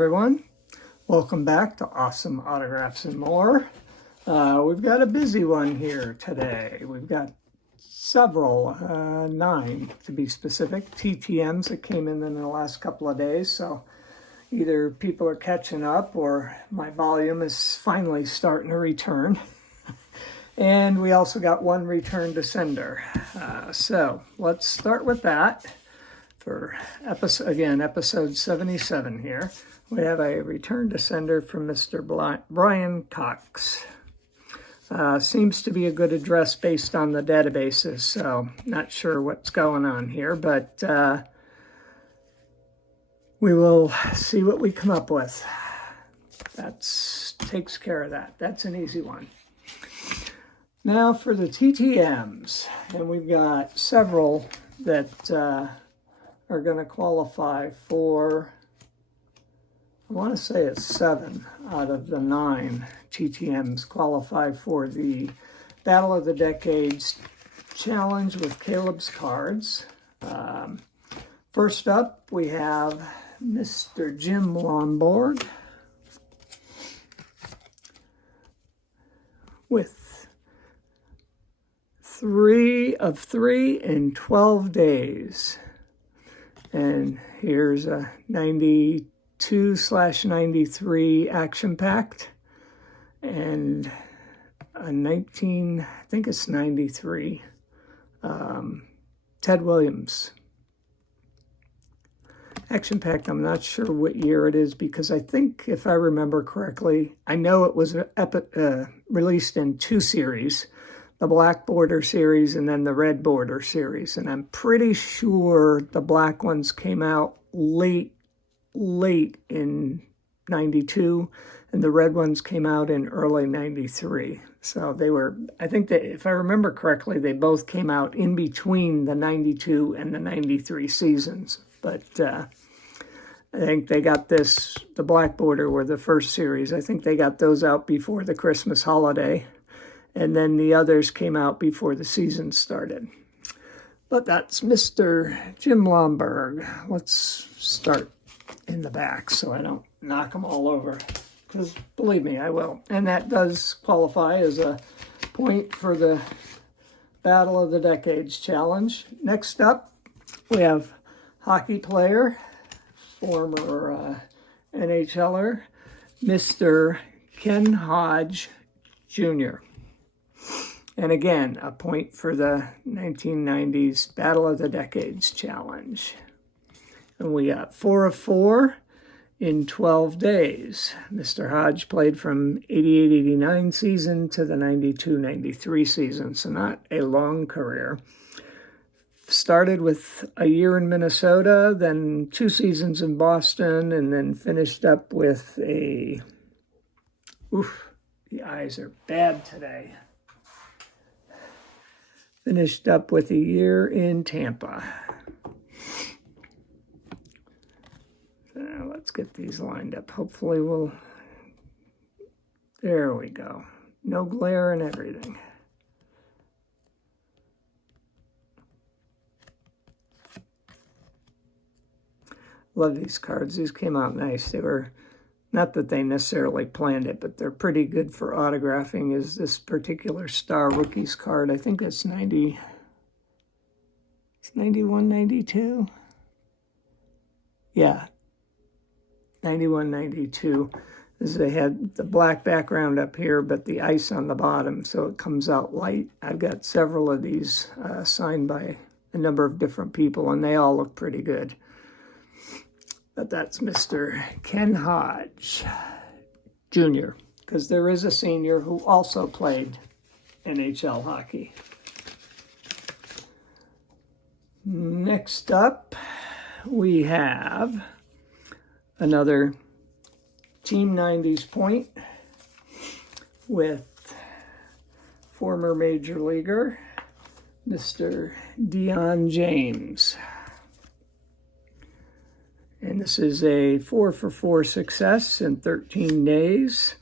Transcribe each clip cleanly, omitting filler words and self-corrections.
everyone. Welcome back to Awesome Autographs and More. We've got a busy one here today. We've got several, 9 to be specific, TTMs that came in the last couple of days. So either people are catching up or my volume is finally starting to return. And we also got one return to sender. So let's start with that. For episode 77 here, we have a return to sender from Mr. Brian Cox. Seems to be a good address based on the databases, so not sure what's going on here, but we will see what we come up with. That takes care of that. That's an easy one. Now for the TTMs, and we've got several that are going to qualify for, I want to say it's 7 out of the 9 TTMs qualify for the Battle of the Decades Challenge with Caleb's Cards. First up, we have Mr. Jim Lonborg with 3 of 3 in 12 days. And here's a 92/93 action packed and a 19, I think it's 93, Ted Williams. Action packed, I'm not sure what year it is because I think, if I remember correctly, I know it was released in 2 series. The black border series and then the red border series. And I'm pretty sure the black ones came out late in 92 and the red ones came out in early 93. So they were, I think that if I remember correctly, they both came out in between the 92 and the 93 seasons. But I think they got the black border were the first series. I think they got those out before the Christmas holiday. And then the others came out before the season started. But that's Mr. Jim Lonborg. Let's start in the back so I don't knock them all over. Because believe me, I will. And that does qualify as a point for the Battle of the Decades Challenge. Next up, we have hockey player, former NHLer, Mr. Ken Hodge Jr. And again, a point for the 1990s Battle of the Decades Challenge. And we got 4 of 4 in 12 days. Mr. Hodge played from 88-89 season to the 92-93 season, so not a long career. Started with a year in Minnesota, then 2 seasons in Boston, and then finished up with the eyes are bad today. Finished up with a year in Tampa. So let's get these lined up. Hopefully there we go. No glare and everything. Love these cards. These came out nice. They were, not that they necessarily planned it, but they're pretty good for autographing. Is this particular Star Rookies card. I think it's 91, 92. Yeah, 91, 92. They had the black background up here, but the ice on the bottom, so it comes out light. I've got several of these signed by a number of different people, and they all look pretty good. But that's Mr. Ken Hodge Jr., because there is a senior who also played NHL hockey. Next up, we have another Team 90s point with former Major Leaguer, Mr. Dion James. And this is a 4 for 4 success in 13 days.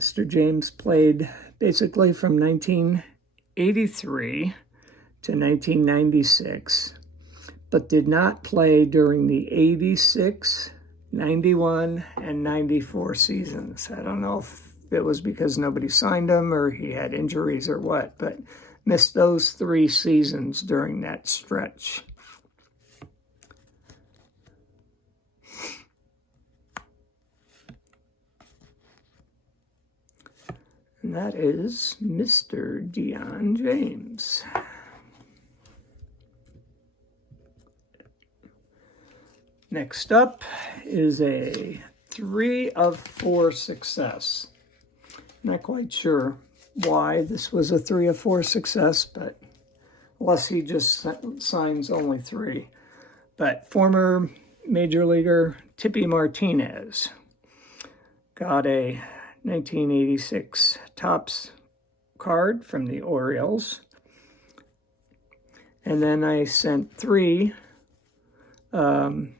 Mr. James played basically from 1983 to 1996, but did not play during the 86, 91 and 94 seasons. I don't know if it was because nobody signed him or he had injuries or what, but missed those 3 seasons during that stretch. And that is Mr. Dion James. Next up is a 3 of 4 success. Not quite sure why this was a 3 of 4 success, but unless he just signs only 3. But former major leaguer Tippy Martinez got a 1986 Topps card from the Orioles. And then I sent 3 of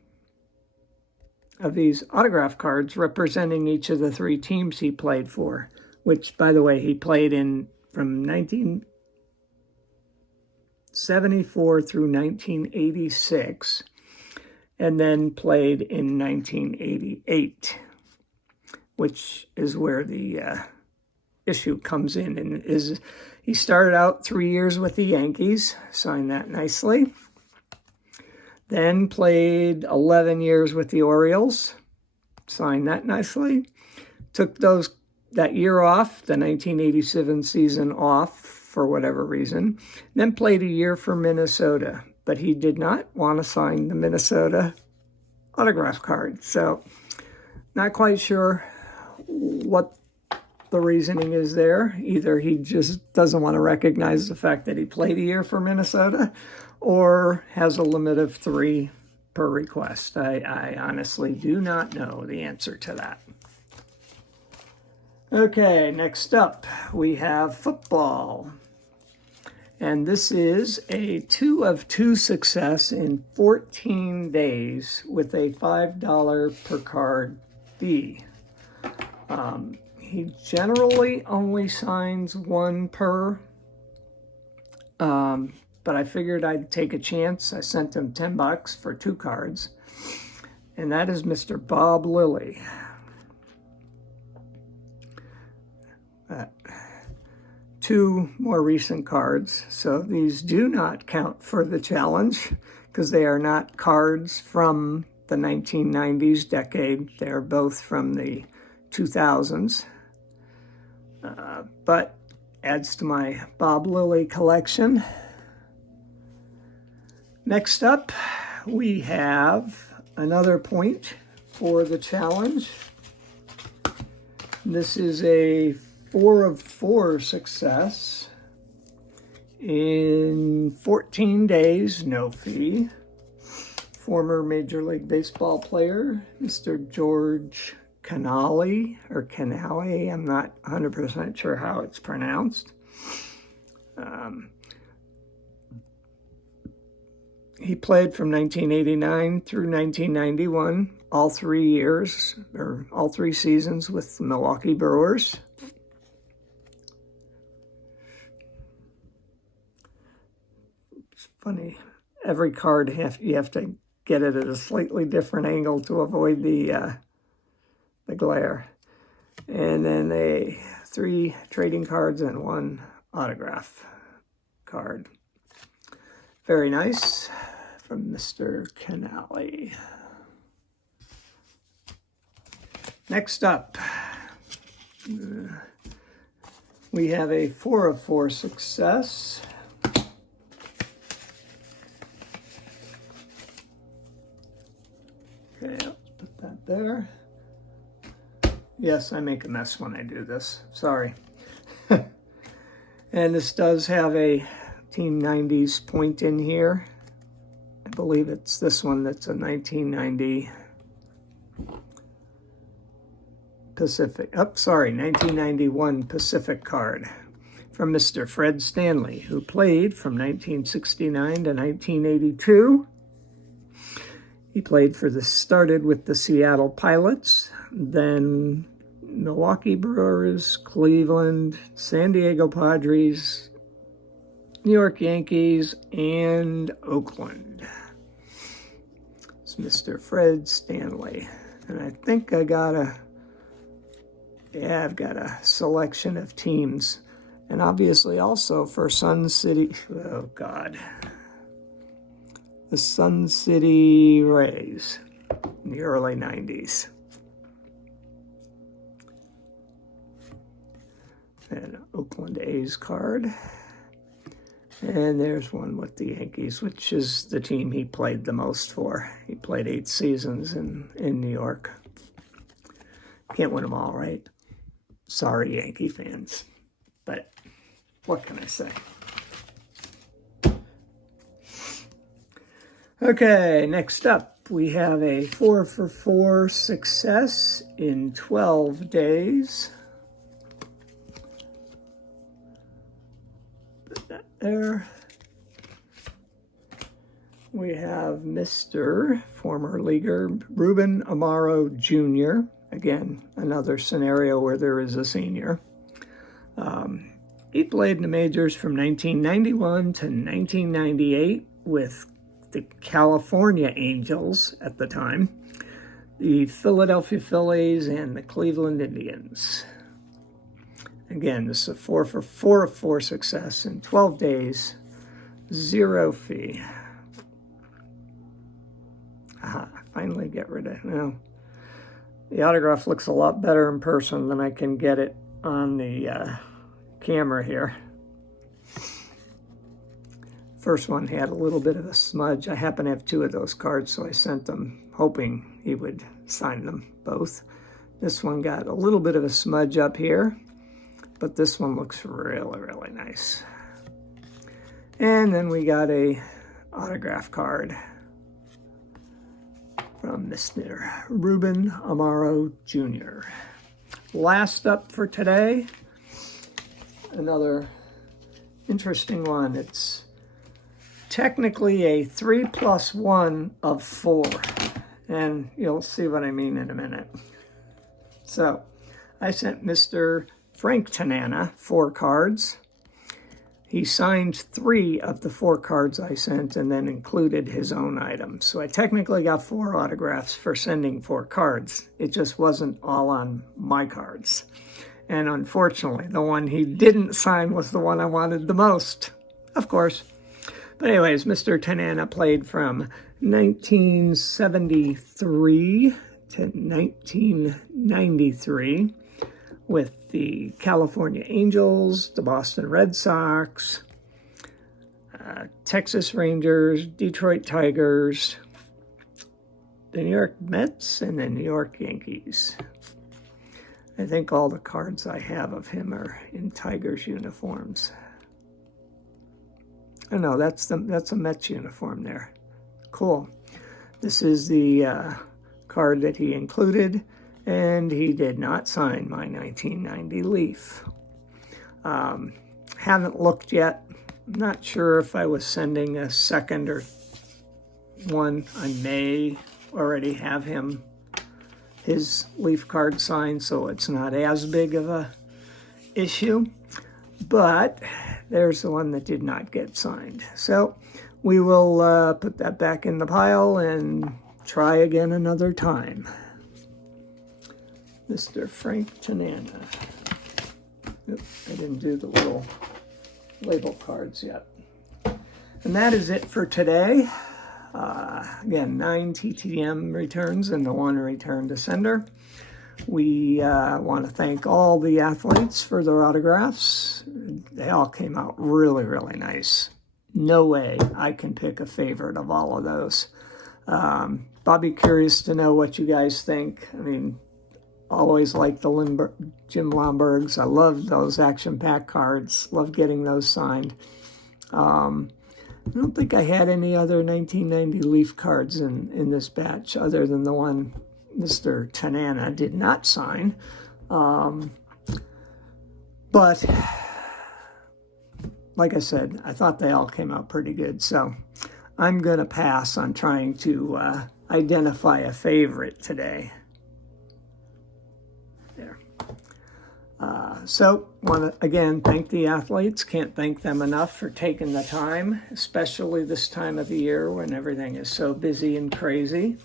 these autograph cards representing each of the 3 teams he played for, which, by the way, he played in from 1974 through 1986, and then played in 1988, which is where the issue comes in. And he started out 3 years with the Yankees, signed that nicely. Then played 11 years with the Orioles, signed that nicely. Took that year off, the 1987 season off for whatever reason. Then played a year for Minnesota, but he did not want to sign the Minnesota autograph card. So not quite sure what the reasoning is there. Either he just doesn't want to recognize the fact that he played a year for Minnesota, or has a limit of 3 per request. I honestly do not know the answer to that. Okay, next up we have football. And this is a 2 of 2 success in 14 days with a $5 per card fee. He generally only signs 1 per, but I figured I'd take a chance. I sent him $10 for 2 cards, and that is Mr. Bob Lilly. 2 more recent cards, so these do not count for the challenge because they are not cards from the 1990s decade. They're both from the 2000s, but adds to my Bob Lilly collection. Next up, we have another point for the challenge. This is a 4 of 4 success in 14 days, no fee. Former Major League Baseball player, Mr. George Canale, or Canale, I'm not 100% sure how it's pronounced. He played from 1989 through 1991, all 3 years, or all 3 seasons with the Milwaukee Brewers. It's funny, every card you have to get it at a slightly different angle to avoid the glare. And then 3 trading cards and 1 autograph card. Very nice from Mr. Canale. Next up, we have a 4 of 4 success. Okay, let's put that there. Yes, I make a mess when I do this. Sorry. And this does have a Team 90s point in here. I believe it's this one that's a 1990 Pacific. 1991 Pacific card from Mr. Fred Stanley, who played from 1969 to 1982. He started with the Seattle Pilots, then Milwaukee Brewers, Cleveland, San Diego Padres, New York Yankees, and Oakland. It's Mr. Fred Stanley. And I think I got I've got a selection of teams. And obviously also for Sun City, oh God, the Sun City Rays in the early 90s. And Oakland A's card. And there's one with the Yankees, which is the team he played the most for. He played 8 seasons in New York. Can't win them all, right? Sorry, Yankee fans. But what can I say? Okay, next up, we have a 4-for-4 success in 12 days. Put that there. We have Mr. former leaguer Ruben Amaro Jr. Again, another scenario where there is a senior. He played in the majors from 1991 to 1998 with the California Angels at the time, the Philadelphia Phillies, and the Cleveland Indians. Again, this is a 4-for-4 success in 12 days, 0 fee. Finally get rid of it. Well, the autograph looks a lot better in person than I can get it on the camera here. First one had a little bit of a smudge. I happen to have 2 of those cards, so I sent them hoping he would sign them both. This one got a little bit of a smudge up here, but this one looks really, really nice. And then we got a autograph card from Mr. Ruben Amaro Jr. Last up for today, another interesting one. It's technically a 3+1 of 4, and you'll see what I mean in a minute. So I sent Mr. Frank Tanaka 4 cards. He signed 3 of the 4 cards I sent and then included his own items. So I technically got 4 autographs for sending 4 cards. It just wasn't all on my cards. And unfortunately, the one he didn't sign was the one I wanted the most, of course. But anyways, Mr. Tanaka played from 1973 to 1993 with the California Angels, the Boston Red Sox, Texas Rangers, Detroit Tigers, the New York Mets, and the New York Yankees. I think all the cards I have of him are in Tigers uniforms. Oh no, that's a Mets uniform there. Cool. This is the card that he included, and he did not sign my 1990 Leaf. Haven't looked yet. I'm not sure if I was sending a second or one. I may already have his Leaf card signed, so it's not as big of a issue. But there's the one that did not get signed. So we will put that back in the pile and try again another time. Mr. Frank Tanaka. Oops, I didn't do the little label cards yet. And that is it for today. Again, 9 TTM returns and the 1 return to sender. We want to thank all the athletes for their autographs. They all came out really, really nice. No way I can pick a favorite of all of those. I'll be curious to know what you guys think. I mean, always like the Jim Lonborgs. I love those action pack cards. Love getting those signed. I don't think I had any other 1990 Leaf cards in this batch other than the one Mr. Tanaka did not sign. But like I said, I thought they all came out pretty good. So I'm going to pass on trying to identify a favorite today. There. So want to, again, thank the athletes. Can't thank them enough for taking the time, especially this time of the year when everything is so busy and crazy.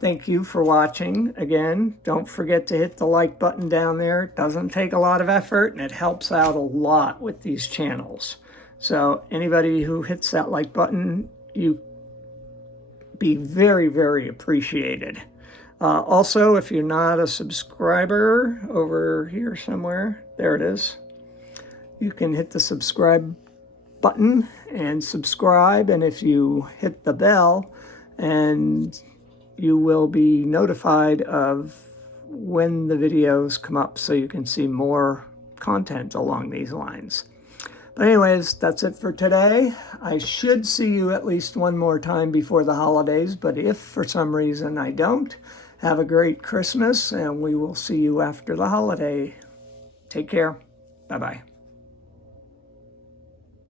Thank you for watching. Again, don't forget to hit the like button down there. It doesn't take a lot of effort, and it helps out a lot with these channels. So anybody who hits that like button, you be very, very appreciated. Also, if you're not a subscriber, over here somewhere, there it is, you can hit the subscribe button and subscribe, and if you hit the bell, and you will be notified of when the videos come up so you can see more content along these lines. But anyways, that's it for today. I should see you at least one more time before the holidays, but if for some reason I don't, have a great Christmas, and we will see you after the holiday. Take care. Bye-bye.